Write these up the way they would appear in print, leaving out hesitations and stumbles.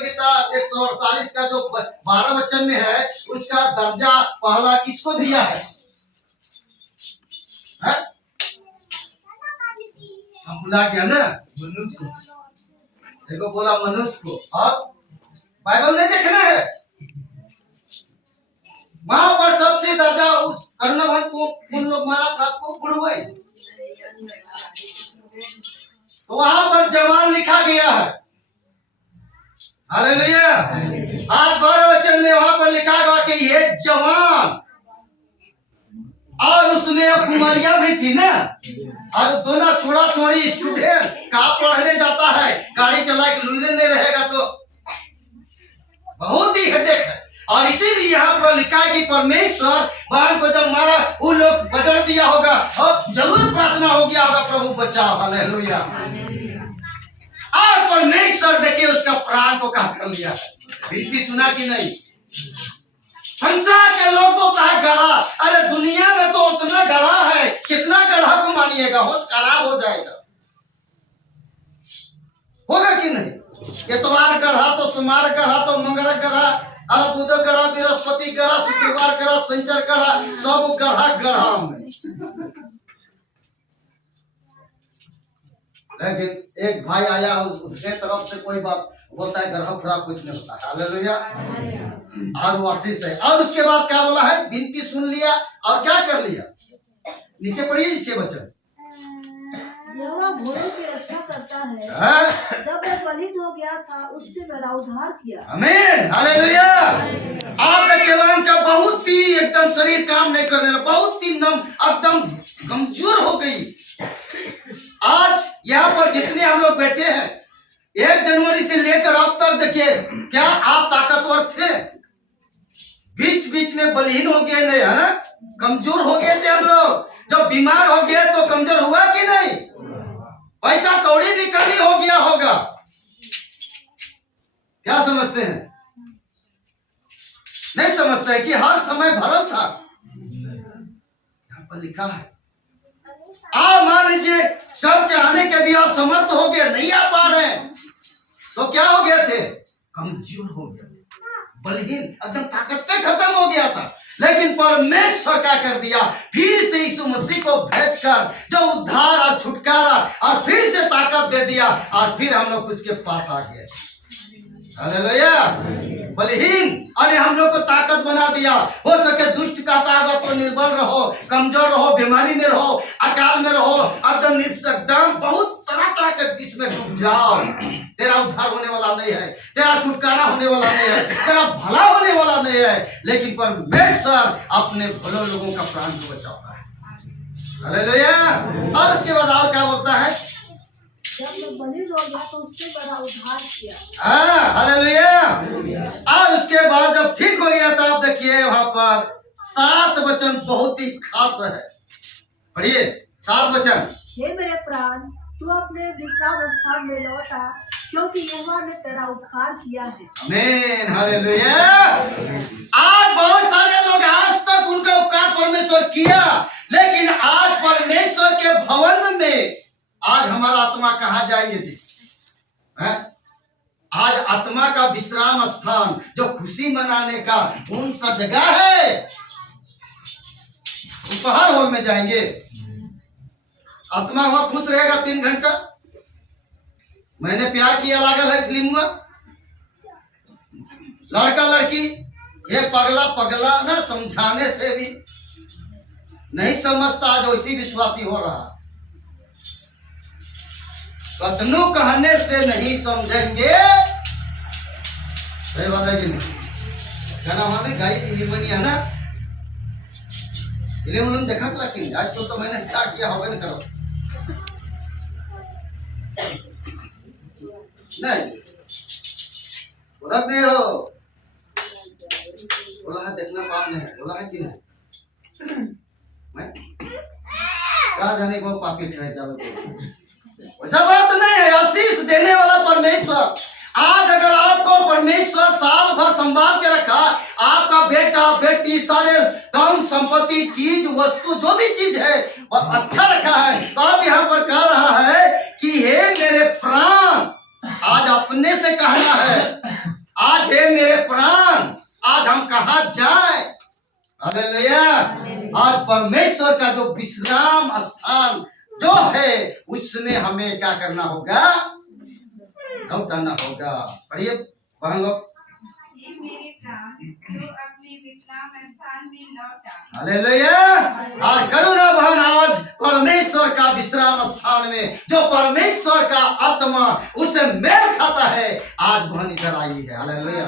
गीता 148 का जो 12 वचन में है, उसका दर्जा पहला किसको दिया है? भुला गया ना, मनुष्य को। देखो बोला मनुष्य को। और बाइबल नहीं देखना है, वहां पर सबसे दर्जा उस कर्णवन को उन लोग मारा था, को बुड़वाई। तो वहां पर जवान लिखा गया है। हालेलुया। आज 12 वचन में वहां पर लिखा गया कि ये जवान, और उसमें कुमारियां भी थी ना, और दोनों छोड़ा छोड़ी स्टूडेंट कहाँ पढ़ने जाता है, गाड़ी चला के लुइरे नहीं रहेगा तो बहुत ही हेडेक है। और इसीलिए यहाँ पर लिखा है कि परमेश्वर बहन को जब मारा, वो लोग बदल दिया होगा और जरूर प्रार्थना हो गया होगा, प्रभु बचाओ। हालेलुया। और परमेश्वर देखिए उसका प्राण को कहा कर लिया। बिल्कुल सुना कि नहीं? संसार के लोगों का गला, अरे दुनिया में तो उतना गला है, कितना गला को मानिएगा, होश खराब हो जाएगा। होगा कि नहीं? इतवार गढ़ा तो सोमवार गढ़ा तो मंगल गढ़ा, और बुध गढ़ा, बृहस्पति गढ़ा, शुक्रवार गढ़ा, शनिवार गढ़ा, सब गढ़ा गढ़ा में। लेकिन एक भाई आया, उसके तरफ से कोई बात बोलता है, ग्रह फ्रा कुछ नहीं होता। हालेलुया। और वो आशीष है। और उसके बाद क्या बोला है? विनती सुन लिया और क्या कर लिया? नीचे पढ़िए, नीचे वचन। यहोवा घोड़ों की रक्षा करता है। जब मैं पलित हो गया था, उससे मेरा उद्धार किया। आमीन। हालेलुया। आप केवल का बहुत ही एकदम शरीर काम नहीं करने लगा, बहुत ही एकदम कमजोर हो गई। आज यहाँ पर जितने हम लोग बैठे हैं, 1 जनवरी से लेकर अब तक देखिए, क्या आप ताकतवर थे? बीच बीच में बलहीन हो गए नहीं, है ना? कमजोर हो गए थे हम लोग। जब बीमार हो गए तो कमजोर हुआ कि नहीं? पैसा कौड़ी भी कमी हो गया होगा। क्या समझते हैं? नहीं समझते हैं कि हर समय भरल था। यहाँ पर लिखा है, आप मान लीजिए सब चाहने के भी असमर्थ हो गए, नहीं आ पा रहे, तो क्या हो गए थे? कमजोर हो गए, बलहीन, एकदम ताकत से खत्म हो गया था। लेकिन परमेश्वर क्या कर दिया? फिर से यीशु मसीह को भेजकर जो उद्धार और छुटकारा और फिर से ताकत दे दिया, और फिर हम लोग उसके पास आ गए। हालेलुया। बलहीन अरे हम लोग को ताकत बना दिया। हो सके दुष्ट का ताकत तो निर्बल रहो, कमजोर रहो, बीमारी में रहो, अकाल में रहो, एकदम एकदम बहुत तरह तरह के बीच में डूब जाओ, तेरा उद्धार होने वाला नहीं है, तेरा छुटकारा होने वाला नहीं है, तेरा भला होने वाला नहीं है। लेकिन परमेश्वर अपने भले लोगों का प्राण को बचाता है। हालेलुया। और उसके बाद और क्या बोलता है? जब मैं बलिद हो गया तो उससे बड़ा उद्धार किया। हालेलुया। और उसके बाद जब ठीक हो गया, तो आप देखिए वहां पर 7 वचन बहुत ही खास है। पढ़िए 7 वचन। हे मेरे प्राण, तू अपने विश्राम स्थान में लौटा, क्योंकि यहोवा ने तेरा उपकार किया है। आमीन। हालेलुया। आज बहुत सारे लोग आज तक उनका उपकार परमेश्वर किया, लेकिन आज परमेश्वर के भवन में आज हमारा आत्मा कहाँ जाएंगे जी? है? आज आत्मा का विश्राम स्थान, जो खुशी मनाने का कौन सा जगह है? उपहार हॉल में जाएंगे। आत्मा वहां खुश रहेगा 3 घंटा। मैंने प्यार किया लागल है फिल्म में, लड़का लड़की, ये पगला पगला ना समझाने से भी नहीं समझता, आज वैसी विश्वासी हो रहा। कतनों कहने से नहीं समझेंगे। सही बात है कि नहीं? गाना हमारे गाई इलिमनी है ना, इलिमनी देखा था, लेकिन आज तो मैंने क्या किया होगा नहीं करो नहीं बोला नहीं हो, बोला है देखना पाप नहीं है, बोला है कि नहीं? मैं क्या जाने को पापी ठहर जाओगे, वैसा बात नहीं है। आशीष देने वाला परमेश्वर, आज अगर आपको परमेश्वर साल भर संभाल के रखा, आपका बेटा बेटी सारे धन संपत्ति चीज वस्तु जो भी चीज है और अच्छा रखा है, तो आप यहाँ पर कह रहा है कि हे मेरे प्राण, आज अपने से कहना है परमेश्वर का जो विश्राम स्थान जो है उसमें हमें क्या करना होगा, लौटाना होगा। पढ़िए बहन लोग। हे मेरे प्राण, जो अपने विश्राम स्थान में लौटा। हालेलुया। आज करुणा बहन, आज परमेश्वर का विश्राम स्थान में जो परमेश्वर का आत्मा उसे मेल खाता है, आज बहन इधर आई है। हालेलुया।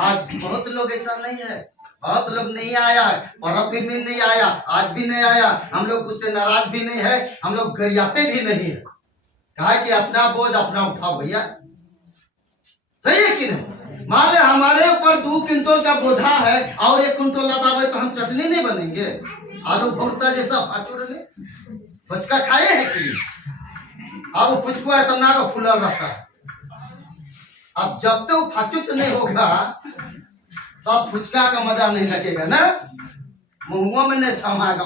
आज बहुत लोग ऐसा नहीं है, बहुत लोग नहीं आया, पर्व भी नहीं आया, आज भी नहीं आया। हम लोग उससे नाराज भी नहीं है, हम लोग गरियाते भी नहीं है। कहा कि अपना बोझ अपना उठाओ भैया, सही है कि नहीं। मान ले हमारे ऊपर 2 क्विंटल का बोझा है और 1 क्विंटल लदावे तो हम चटनी नहीं बनेंगे। आलू भुर्ता जैसा फाटूर ले फचका खाए है कि अब वो पुचकुआ है तो ना का फूलल रहता है। अब जब तक वो फाटूट नहीं होगा तब फुचका का मजा नहीं लगेगा ना, मुंह में नहीं समाएगा।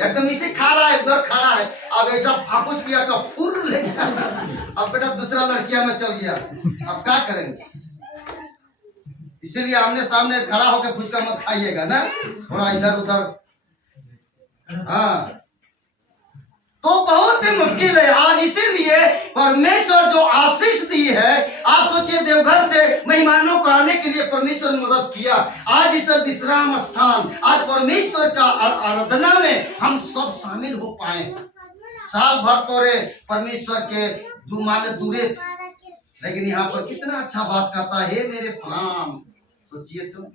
एकदम इसे खा रहा है, उधर खा रहा है, अब ऐसा फापुच किया का फुर ले, अब बेटा दूसरा लड़किया में चल गया, अब क्या करेंगे। इसीलिए आमने सामने खड़ा होकर फुचका मत खाइएगा ना, थोड़ा इधर उधर। हाँ, तो बहुत ही मुश्किल है आज। इसीलिए परमेश्वर जो आशीष दी है, आप सोचिए देवघर से मेहमानों को आने के लिए परमेश्वर ने मदद किया। आज इस विश्राम स्थान, आज परमेश्वर का आराधना में हम सब शामिल हो पाए। साल भर तो रे परमेश्वर के 2 माले दूरे थे, लेकिन यहाँ पर कितना अच्छा बात करता है, हे मेरे प्राण। सोचिए तो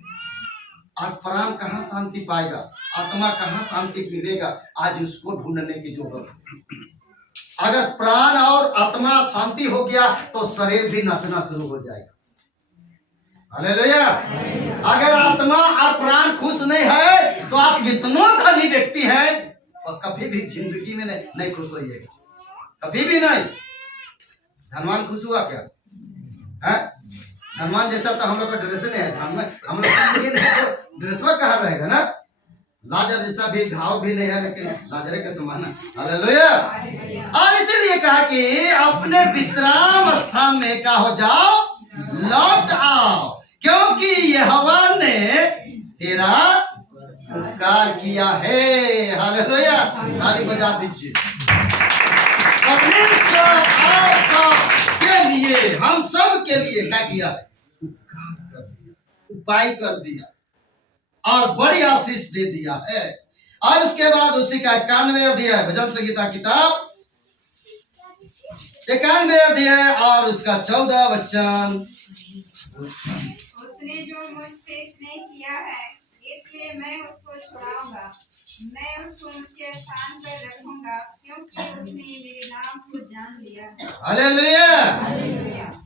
आज प्राण कहाँ शांति पाएगा, आत्मा कहाँ शांति मिलेगा, आज उसको ढूंढने की जरूरत है। अगर प्राण और आत्मा शांति हो गया तो शरीर भी नाचना शुरू हो जाएगा। हालेलुया। अगर आत्मा और प्राण खुश नहीं है तो आप कितनों धनी व्यक्ति हैं और कभी भी जिंदगी में नहीं खुश होइएगा, कभी भी नहीं। धनवान खुश हुआ क्या है? धनवान जैसा तो हम लोग का ड्रेस नहीं है, हम लोग ड्रेसवा कहाँ रहेगा ना। लाजर जैसा भी घाव भी नहीं है, लेकिन लाजरे के समान है। हालेलुया। और इसीलिए कहा कि अपने विश्राम स्थान में क्या हो जाओ, लौट आओ, क्योंकि यहोवा ने तेरा उपकार किया है। हालेलुया। ताली बजा दीजिए। परमेश्वर आप सब के लिए, हम सब के लिए क्या किया है, उपकार कर दिया, उपाय कर दिया और बड़ी आशीष दे दिया है। और उसके बाद उसी का 91 अध्याय भजन संगीता किताब 91 अध्याय और उसका 14 वचन। उसने जो मुझसे स्नेह किया है, इसलिए मैं उसको छुड़ाऊंगा, मैं उसको ऊंचे स्थान पर रखूंगा, क्योंकि उसने मेरे नाम को जान लिया। हालेलुया।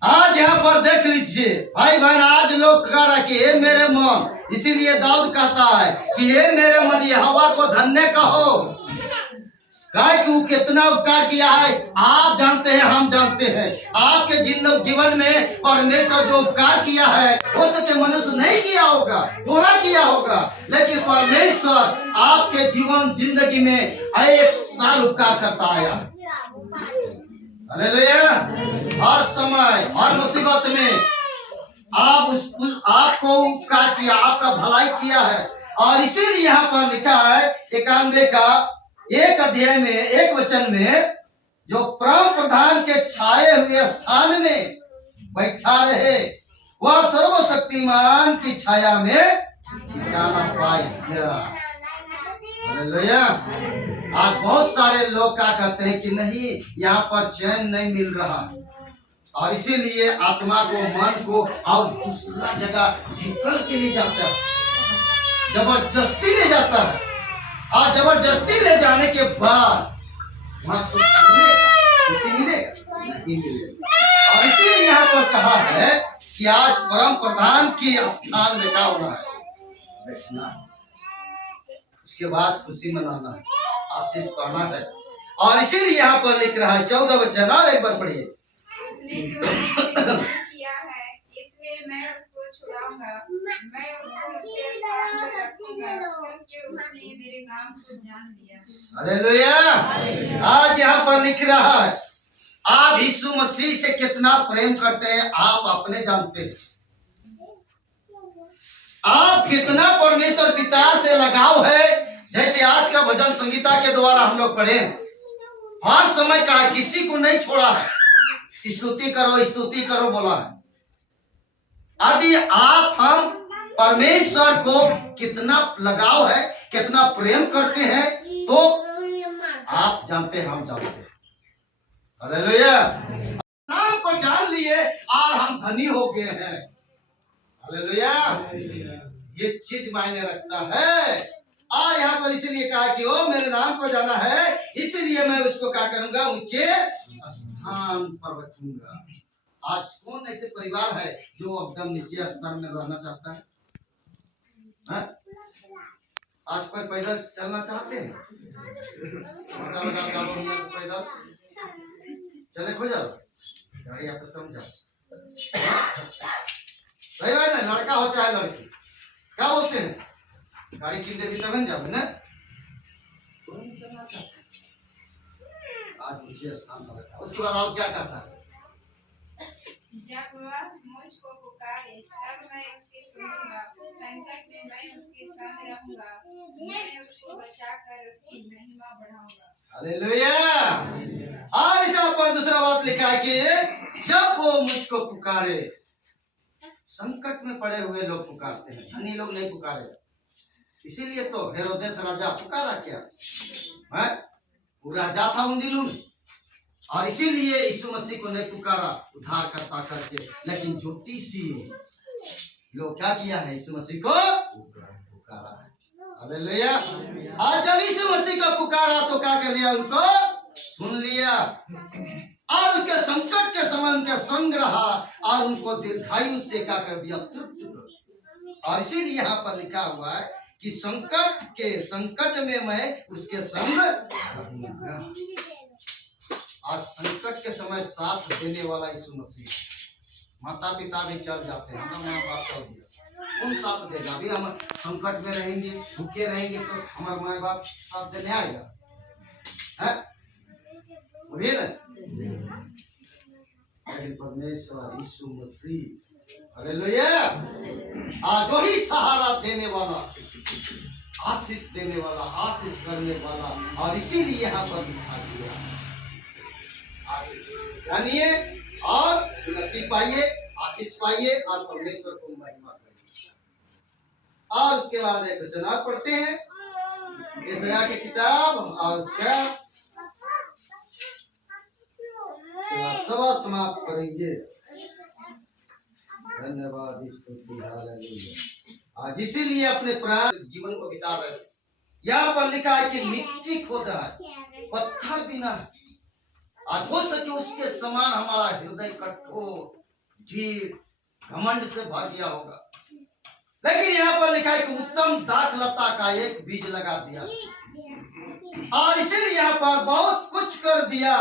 आज यहाँ पर देख लीजिए भाई बहन, आज लोग कह रहा कि हे मेरे मन, इसीलिए दाऊद कहता है कि हे मेरे मन यहोवा को धन्य कहो, कहा कि वो कितना उपकार किया है। आप जानते हैं, हम जानते हैं, आपके जीवन में परमेश्वर जो उपकार किया है हो सके मनुष्य नहीं किया होगा, थोड़ा किया होगा, लेकिन परमेश्वर आपके जीवन जिंदगी में 1 साल उपकार करता आया। हालेलुया। हर समय हर मुसीबत में आपको उपकार किया, आपका भलाई किया है। और इसीलिए यहाँ पर लिखा है 91 का 1 अध्याय में 1 वचन में, जो परम प्रधान के छाए हुए स्थान में बैठा रहे वह सर्वशक्तिमान की छाया में ठिकाना पाएगा। हालेलुया। आज बहुत सारे लोग क्या कहते हैं कि नहीं, यहाँ पर चैन नहीं मिल रहा, और इसीलिए आत्मा को, मन को और दूसरा जगह निकल के ले जाता है, जबरदस्ती ले जाता है। और जबरदस्ती ले जाने के बाद वहां सुख मिलेगा, खुशी मिलेगा, नहीं मिलेगा। और इसीलिए यहाँ पर कहा है कि आज परम प्रधान की स्थान में क्या होना है, बैठना है, उसके बाद खुशी मनाना है, आशीष पाना है। और इसीलिए यहाँ पर लिख रहा है 14 वचन, और एक बार पढ़िए। उसने जो मुझसे स्नेह किया है, इसलिए मैं उसको छुड़ाऊंगा, मैं उसको ऊंचे स्थान पर रखूंगा, क्योंकि उसने मेरे नाम को जान लिया। हालेलुया। आज यहाँ पर लिख रहा है, आप यीशु मसीह से कितना प्रेम करते हैं आप अपने जानते हैं। आप कितना परमेश्वर पिता से लगाव है, जैसे आज का भजन संगीता के द्वारा हम लोग पढ़े, हर समय कहा, किसी को नहीं छोड़ा है, स्तुति करो बोला है। यदि आप हम परमेश्वर को कितना लगाव है, कितना प्रेम करते हैं, तो आप जानते हैं, हम जानते हैं। हालेलुया। नाम को जान लिए और हम धनी हो गए हैं। हालेलुया। ये चीज मायने रखता है। यहाँ पर इसीलिए कहा कि ओ मेरे नाम को जाना है, इसीलिए मैं उसको क्या करूंगा, ऊंचे स्थान पर रखूंगा। आज कौन ऐसे परिवार है जो एकदम नीचे स्तर में रहना चाहता है? आज कोई पैदल चलना चाहते हैं? पैदल चले खो जाओ, गाड़ी आप तो कम जाओ। सही बात है, लड़का हो चाहे लड़की, क्या बोलते हैं, गाड़ी किन देगी तब जाओ ना। आज नीचे स्थान पर रखा। उसके बाद और क्या कहता है? जब वह मुझको पुकारे तब मैं उसकी सुनूंगा, संकट में मैं उसके संग रहूंगा, मैं उसको बचाकर उसकी महिमा बढ़ाऊंगा। हालेलुया। और इस पर दूसरा बात लिखा है कि जब वो मुझको पुकारे, संकट में पड़े हुए लोग पुकारते हैं, धनी लोग नहीं पुकारे। इसीलिए तो हेरोदेस राजा पुकारा क्या है, वो राजा था उन दिनों में, और इसीलिए यीशु मसीह को नहीं पुकारा उद्धार करता करके, लेकिन ज्योतिषी लोग क्या किया है, यीशु मसीह को पुकारा है। हालेलुया। और जब यीशु मसीह को पुकारा तो क्या कर लिया, उनको सुन लिया, और उसके संकट के समय उनके संग रहा, और उनको दीर्घायु से क्या कर दिया, तृप्त कर दिया। और इसीलिए यहाँ पर लिखा हुआ है कि संकट में मैं उसके संग रहूंगा। आज संकट के समय साथ देने वाला यीशु मसीह। माता पिता भी चल जाते हैं, हमारा माँ बाप चल दिया, कौन साथ देगा? अभी हम संकट में रहेंगे, भूखे रहेंगे, तो हमारे माँ बाप साथ देने आएगा है? बोलिए ना। परमेश्वर यीशु मसीह, हालेलुया, आज वही सहारा देने वाला, आशीष देने वाला, आशीष करने वाला, और इसीलिए यहाँ पर लिखा गया, जानिए और उन्नति पाइए, आशीष पाइए, और परमेश्वर को महिमा करिए। और उसके बाद एक वचन और पढ़ते हैं, यशायाह की किताब, और उसका सभा समाप्त करेंगे। धन्यवाद, स्तुति, हालेलुया। आज इसीलिए अपने प्राण जीवन को बिता रहे। यहाँ पर लिखा है कि मिट्टी खोदा है, पत्थर बिना है। आज हो सके उसके समान हमारा हृदय कठोर, जीव, घमंड से भर गया होगा, लेकिन यहाँ पर लिखा है कि उत्तम दाखलता का एक बीज लगा दिया, और इसीलिए यहाँ पर बहुत कुछ कर दिया।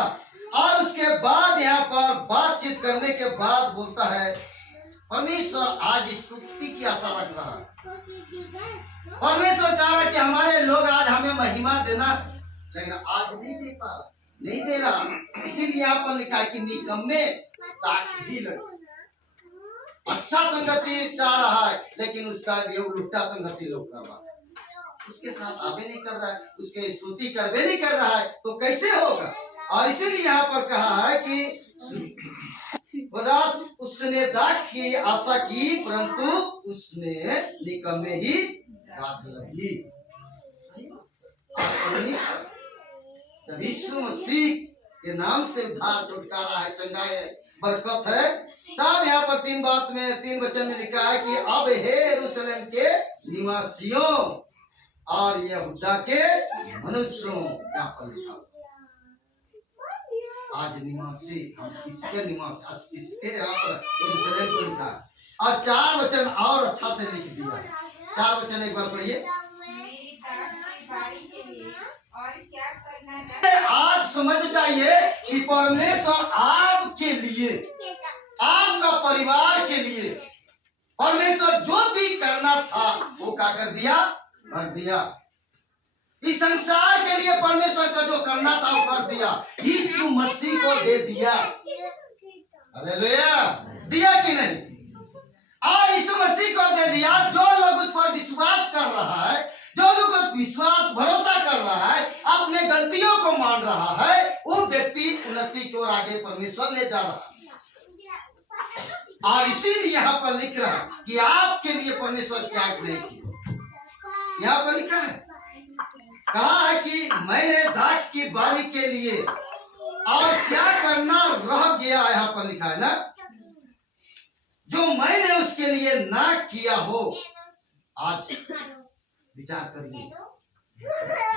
और उसके बाद यहाँ पर बातचीत करने के बाद बोलता है, परमेश्वर आज स्तुति की आशा रख रहा है। परमेश्वर कह रहा है कि हमारे लोग आज हमें महिमा देना, लेकिन आज नहीं दे पा रहा, नहीं दे रहा। इसीलिए यहाँ पर लिखा है कि निकम्मे ताक भी लगे। अच्छा संगति चाह रहा है, लेकिन उसका ये उल्टा संगति लोग कर रहा है, उसके साथ आवे नहीं कर रहा है, उसके स्तुति करवे नहीं कर रहा है, तो कैसे होगा? और इसीलिए यहाँ पर कहा है कि उदास उसने दाख की आशा की, परंतु उसने निकम्मे ही दाख लगी। जब यीशु मसीह के नाम से उद्धार, छुटकारा है, चंगाई है, बरकत है, तब यहाँ पर 3 वचन में लिखा है कि अब हे यरूशलेम के निवासियों और यहूदा के मनुष्यों, यहाँ पर लिखा आज निवासी, हम किसके निवासी, आज किसके यहाँ पर यरूशलेम को लिखा है। और 4 वचन और अच्छा से लिख दिया। 4 वचन एक बार पढ़िए। आज समझ जाइए कि परमेश्वर आपके लिए, आपका परिवार के लिए, परमेश्वर जो भी करना था वो क्या कर दिया, कर दिया। इस संसार के लिए परमेश्वर का जो करना था वो कर दिया, यीशु मसीह को दे दिया। हालेलुया, दिया कि नहीं? और यीशु मसीह को दे दिया, जो लोग उस पर विश्वास कर रहा है, जो लोग विश्वास भरोसा कर रहा है, अपने गलतियों को मान रहा है, वो व्यक्ति उन्नति की ओर आगे परमेश्वर ले जा रहा है। और इसीलिए यहाँ पर लिख रहा है कि आपके लिए परमेश्वर क्या नहीं किया। यहाँ पर लिखा है, कहा है कि मैंने दाख की बारी के लिए और क्या करना रह गया। यहाँ पर लिखा है ना, जो मैंने उसके लिए ना किया हो। आज विचार करिए,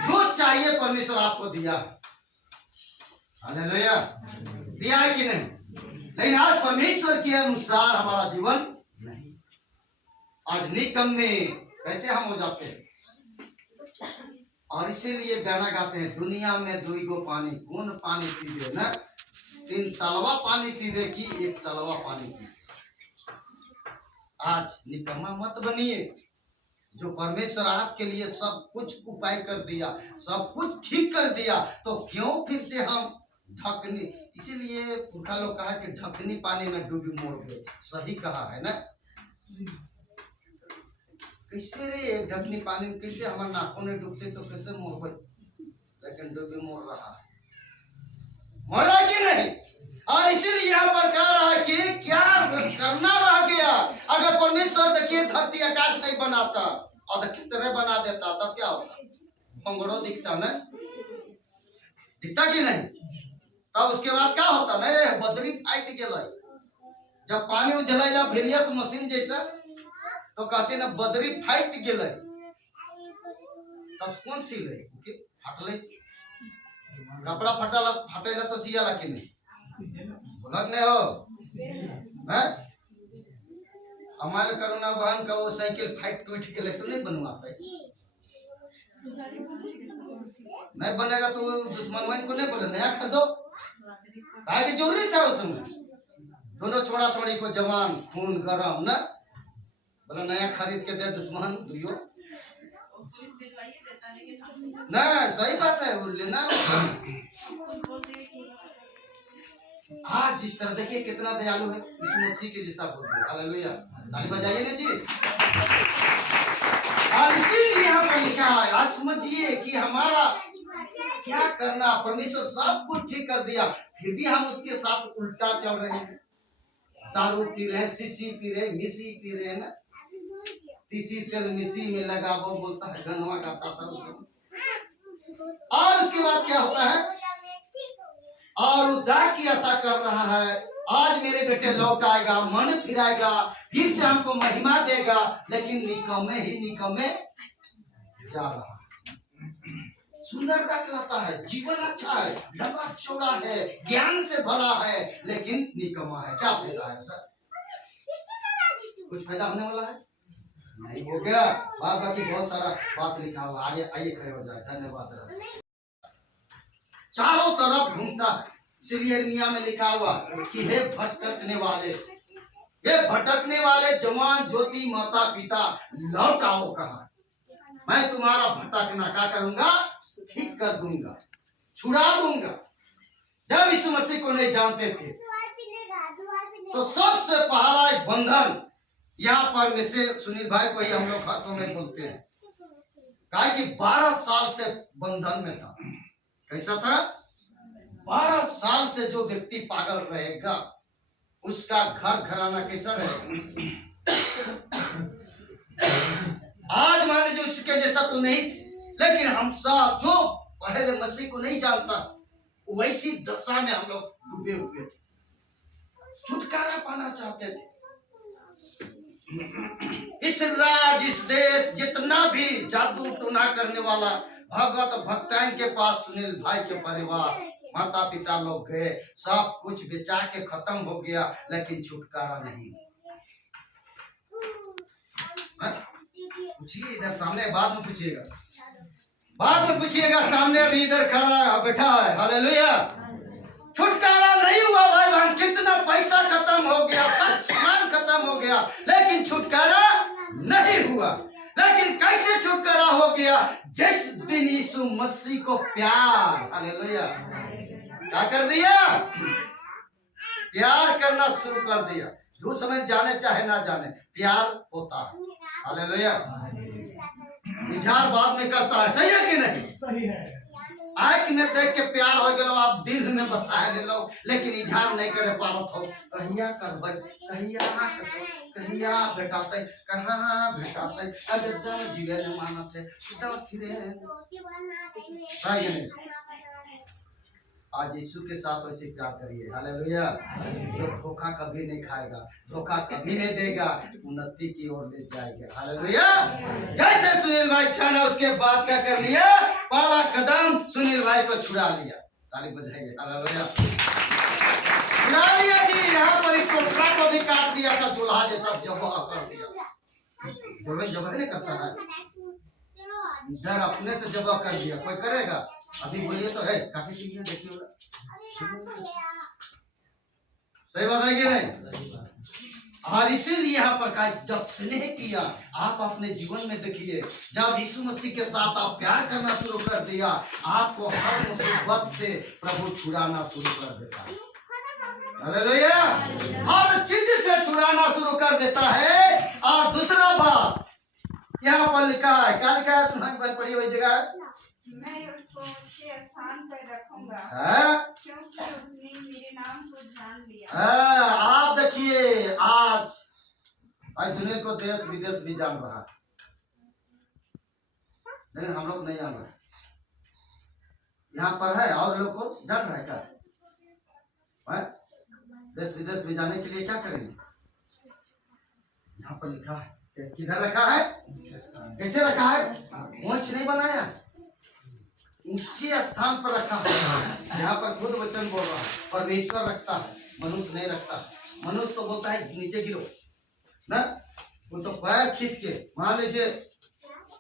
जो चाहिए परमेश्वर आपको दिया। हालेलुया, दिया है कि नहीं? लेकिन आज परमेश्वर के अनुसार हमारा जीवन नहीं। आज निकम्मे कैसे हम हो जाते हैं। और इसीलिए गाना गाते हैं, दुनिया में दुई गो पानी, कौन पानी पीवे ना, 3 तलवा पानी पीवे की 1 तलवा पानी पीवे। आज निकम्मा मत बनिए। जो परमेश्वर आपके लिए सब कुछ उपाय कर दिया, सब कुछ ठीक कर दिया, तो क्यों फिर से हम ढकनी। इसीलिए पुरखा लोग कहा कि ढकनी पानी में डूबी मोड़ गए। सही कहा है ना। कैसे रे ढकनी पानी में कैसे हमारे नाखून में डूबते तो कैसे मोड़ गए, लेकिन डूबी मोड़ रहा है, मोड़ रहा कि नहीं। और इसीलिए यहाँ पर कह रहा है कि क्या करना रह गया। अगर परमेश्वर देखिए धरती आकाश नहीं बनाता और देखिए तरह बना देता, तब क्या होता? भंगड़ो दिखता ना, दिखता कि नहीं? तब उसके बाद क्या होता? नहीं, बदरी फाइट गया। जब पानी उजला भेलियस मशीन जैसा, तो कहते ना बदरी फाइट गया। तब कौन सिले? फटले कपड़ा फटेला तो सियाला कि नहीं? बोलत नहीं हो है? हमारे करुणा बहन का वो साइकिल फाइट टूट के तो नहीं बनवाता है। नहीं बनेगा तो दुश्मन को नहीं बोले नया खरीदो। काहे की जरूरी था उस समय। दोनों छोड़ा छोड़ी को जवान खून गरम ना, बोले नया खरीद के दे दुश्मन दुयो ना। सही बात है, वो लेना। आज जिस तरह देखिए कितना दयालु है, यीशु मसीह के जैसा बोल रहे। हालेलुया, ताली बजाइए ना जी। और इसीलिए यहाँ पर लिखा है, आज समझिए कि हमारा क्या करना। परमेश्वर सब कुछ ठीक कर दिया, फिर भी हम उसके साथ उल्टा चल रहे हैं। दारू पी रहे हैं, सीसी पी रहे हैं, मिसी पी रहे हैं ना। तीसी तेल मिसी में लगा वो बोलता है, गनवा गाता था उसमें। और उसके बाद क्या होता है? और उद्धार की आशा कर रहा है, आज मेरे बेटे लौट आएगा, मन फिराएगा, फिर से हमको महिमा देगा। लेकिन निकम्मे ही निकम्मे जा रहा है। सुंदरता कहता है, जीवन अच्छा है, लंबा चौड़ा है, ज्ञान से भरा है, लेकिन निकम्मा है। क्या फायदा है सर? कुछ फायदा होने वाला है नहीं। हो गया बाकी बहुत सारा बात लिखा हुआ। आगे आइए खड़े हो जाए। धन्यवाद। चारों तरफ घूमता है, इसलिए निया में लिखा हुआ कि हे भटकने वाले, हे भटकने वाले जवान ज्योति माता पिता लौट आओ। कहा मैं तुम्हारा भटकना क्या करूंगा? ठीक कर दूंगा, छुड़ा दूंगा। जब यीशु मसीह को नहीं जानते थे तो सबसे पहला एक बंधन यहाँ पर में से सुनील भाई को ही हम लोग हर समय बोलते हैं, कहा कि 12 साल से बंधन में था। कैसा था? 12 साल से जो व्यक्ति पागल रहेगा उसका घर घराना कैसा रहेगा? आज मान लीजिए उसके जैसा तो नहीं थे, लेकिन हम सब जो पहले मसीह को नहीं जानता वैसी दशा में हम लोग डूबे हुए थे, छुटकारा पाना चाहते थे। इस राज इस देश जितना भी जादू टोना करने वाला भगत भक्ताइन के पास सुनील भाई के परिवार माता पिता लोग गए, सब कुछ बेचा के खत्म हो गया, लेकिन छुटकारा नहीं। पूछिए इधर सामने, बाद में पूछिएगा, बाद में पूछिएगा। सामने अभी इधर खड़ा बैठा है। हालेलुया। छुटकारा नहीं हुआ भाई बहन। कितना पैसा खत्म हो गया, सब सामान खत्म हो गया, लेकिन छुटकारा नहीं हुआ। लेकिन कैसे छुटकारा हो गया? जिस दिन यीशु मसीह को प्यार, हालेलुया, क्या कर दिया? प्यार करना शुरू कर दिया। जो समय जाने चाहे ना जाने प्यार होता है। हालेलुया। इजहार बाद में करता है, सही है कि नहीं? सही है। आँख ने देख के प्यार हो गलो, आप दिल में बसाए ले लो, लेकिन इजहार नहीं करे पारत हो। कहिया करबै, कहिया भेटाते, कहाँ भेटाते, एकदम जीवे न मानते, एकदम फिरे। सही है नहीं? आज यीशु के साथ वैसे प्यार करिए। हालेलुया। जो धोखा कभी नहीं खाएगा, धोखा कभी नहीं देगा, उन्नति की ओर ले जाएगा। हालेलुया। जैसे सुनील भाई छाना, उसके बाद क्या कर लिया? पहला कदम सुनील भाई को छुड़ा लिया। ताली बजाइए। हालेलुया। छुड़ा लिया कि यहाँ पर एक टोकरा को भी काट दिया था, दूल्हा जैसा जबा कर दिया। जबा नहीं करता है, इधर अपने से जबा कर दिया, कोई करेगा? अभी बोलिए तो है, काफी चीज है, देखिए सही बात है कि नहीं? और इसीलिए यहाँ पर कहा, जब स्नेह किया, आप अपने जीवन में देखिए, जब यीशु मसीह के साथ आप प्यार करना शुरू कर दिया, आपको हर मुसीबत से प्रभु छुड़ाना शुरू कर देता है। हालेलुया। हर चीज से छुड़ाना शुरू कर देता है। और दूसरा बात यहाँ पर लिखा है, क्या लिखा है? सुनाई पर पड़ी हुई जगह, मैं उसको उसके स्थान पर रखूंगा, क्योंकि उसने मेरे नाम को जान लिया। आप देखिए, आज सुनील को देश विदेश भी जान रहा है, लेकिन हम लोग नहीं जान रहे। यहाँ पर है और लोग को जान रहा है क्या? है? देश विदेश में जाने के लिए क्या करेंगे? यहाँ पर लिखा है, किधर रखा है, कैसे रखा है? मोछ नहीं बनाया, ऊंचे स्थान पर रखा है। यहाँ पर खुद वचन बोल रहा है, परमेश्वर रखता है, मनुष्य नहीं रखता। मनुष्य को बोलता है नीचे गिरो ना, वो तो पैर खींच के, मान लीजिए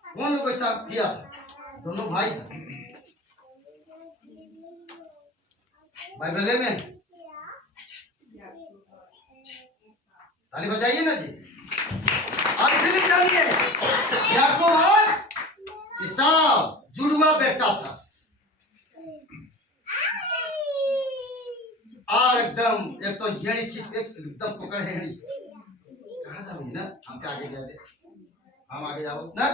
कौन लोग ऐसा किया? दोनों भाई था, बाइबल में। ताली बजाइए ना जी। और इसलिए जानिए, याकूब और ईसाव जुड़वा बेटा था, और एकदम एक तो येड़ी खींच एकदम पकड़े येड़ी, कहाँ जाओगे ना, हमसे आगे जा दे, हम आगे जाओ ना,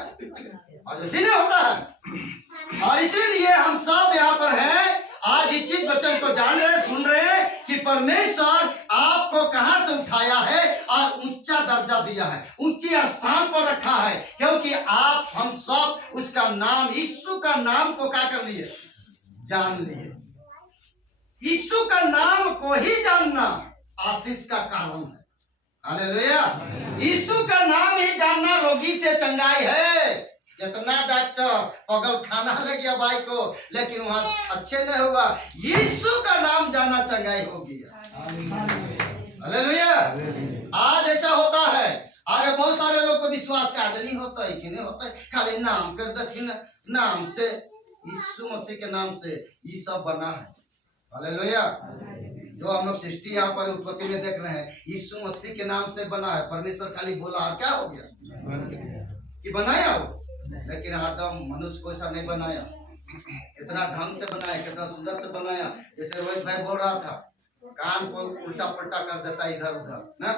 और इसीलिए होता है। और इसीलिए हम सब यहाँ पर हैं, आज इस चीज वचन को जान रहे, सुन रहे हैं कि परमेश्वर आपको कहां से उठाया है और ऊंचा दर्जा दिया है, ऊंचे स्थान पर रखा है, क्योंकि आप हम सब उसका नाम, यीशु का नाम को क्या कर लिए? जान लिए। यीशु का नाम को ही जानना आशीष का कारण है। हालेलुया। यीशु का नाम ही जानना रोगी से चंगाई है। कितना डॉक्टर पगल खाना ले गया भाई को, लेकिन वहां अच्छे नहीं हुआ। यीशु का नाम जाना चंगाई हो गया। हालेलुया। आज ऐसा होता है, आगे बहुत सारे लोग को विश्वास का नहीं होता है कि नहीं होता है, खाली नाम कर देती नाम से, यीशु मसीह के नाम से ये सब बना है। हालेलुया। जो हम लोग सृष्टि यहाँ पर उत्पत्ति में देख रहे हैं, यीशु मसीह के नाम से बना है। परमेश्वर खाली बोला और क्या हो गया कि बनाया हो, लेकिन आदम मनुष्य को ऐसा नहीं बनाया। कितना ढंग से बनाया, कितना सुंदर से बनाया। जैसे रोहित भाई बोल रहा था, कान को उल्टा पुल्टा कर देता इधर उधर ना।